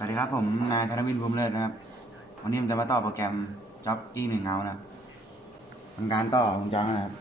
สวัสดีครับผมนายธนวินภูมิเลิศนะครับ วันนี้ผมจะมาต่อโปรแกรมจ็อกกี้หนึ่งเงานะครับทำการต่อวงจรนะครับ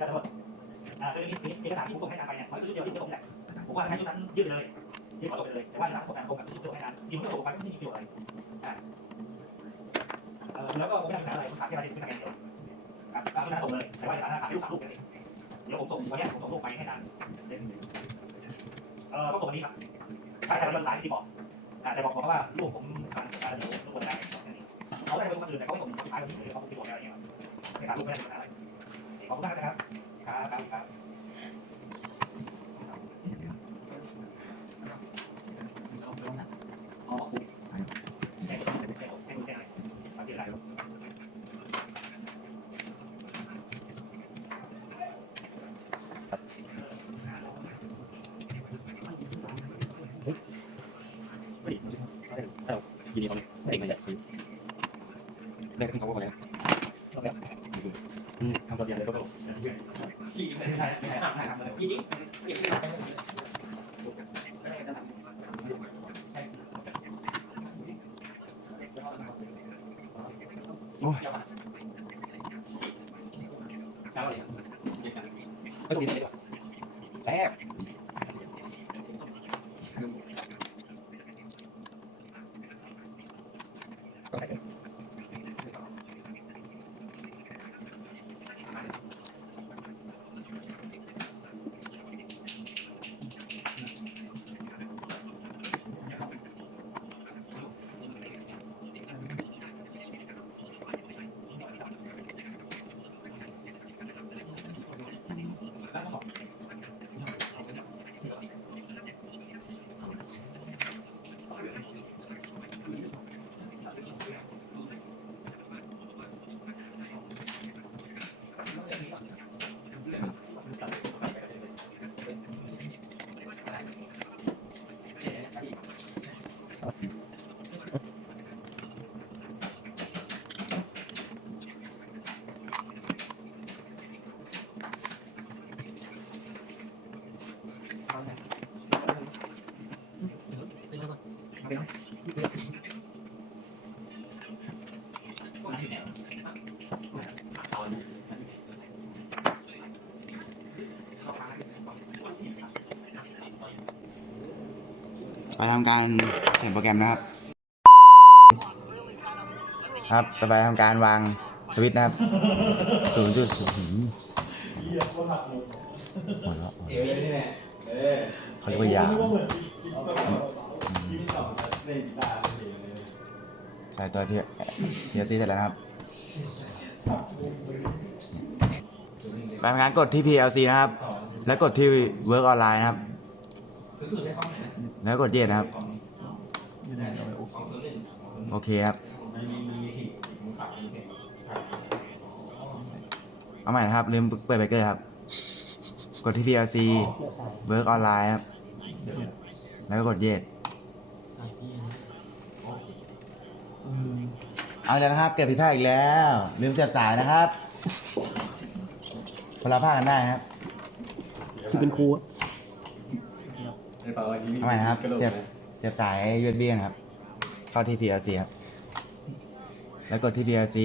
เดี๋ยวจะทั้งหมดอ่าคือนี่นี่เอกสารที่ผมส่งให้ทางไปเนี่ยมันคือเดียวที่ผมส่งแหละผมว่าใช้ชุดนั้นยืดเลยยืดขอส่งไปเลย แต่ว่าในทางผมการคงกับที่ส่งให้นั้นจริงๆมันก็ส่งไปไม่มีประโยชน์อะไรอ่าเออแล้วก็ผมไม่ได้หาอะไรผมถามแค่ประเด็นอย่ทางเดียวครับก็คือนั้ส่งเลย แต่ว่าในฐานะขาดลูกสามลูกเนี่ยเดี๋ยวผมส่งวันนี้ผมส่งลูกไปให้ทางเออก็ส่งวันนี้ครับใช่ใช่วันสายที่บอกอ่าแต่บอกผมว่าลูกผมทานการเดี๋ยวลูกคนได้เขาได้ไปคนอื่นแต่เขาไม่ส่งท้ายวันนี้เลยเขาไม่บอกอะไรอย่างเงี้ยในการลูกไม่ได้ปัญหาอะไรขอบคุณมากนะครับ ครับครับครับ อ๋อให้ให้ให้ให้ดูแค่ไหนทำที่ไรทำตัวเดียวเลยก็ได้ขี่ไม่ใช่ไหม่ใช่ทำเลยขี่ โอ้ยไม่ต้องมีอะไรแซ่บ ไปทำการเขียนโปรแกรมนะครับ ครับต่อไปทำการวางสวิตช์นะครับศูนย์จุดศูนย์หัวเราะเขาเรียกว่ายา ใส่ตัวที่เทียซีเสร็จแล้วนะครับไปทำการกดที่ TLC นะครับ แล้วกดที่ Work Online นะครับ แล้วกดเย็นนะครับ โอเคครับเอาใหม่นะครับลืมเปิดเบรกเกอร์ครับ กดที่ TLC Work Online ครับ แล้วก็กดเย็น เอาแล้วนะครับ เกิดผิดพลาดอีกแล้ว ลืมเสียบสายนะครับคนละภาคกันได้ครับที่เป็นครูอะเอาใหม่นะครับเสียบเสียบสาย USB นะครับ เข้าที่ TLC ครับ แล้วกดที่ TLC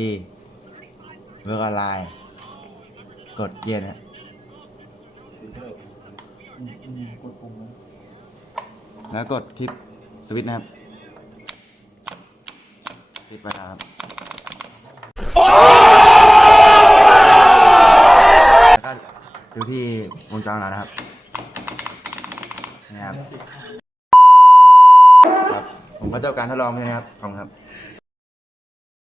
Work Online กดเย็นครับกดปุ่มนะแล้วกดที่สวิตช์นะครับ คิดไปครับแล้วก็คือพี่วงจรแล้วนะครับนี่ครับครับ ผมก็จบการทดลองใช่ไหมครับ ขอบคุณครับ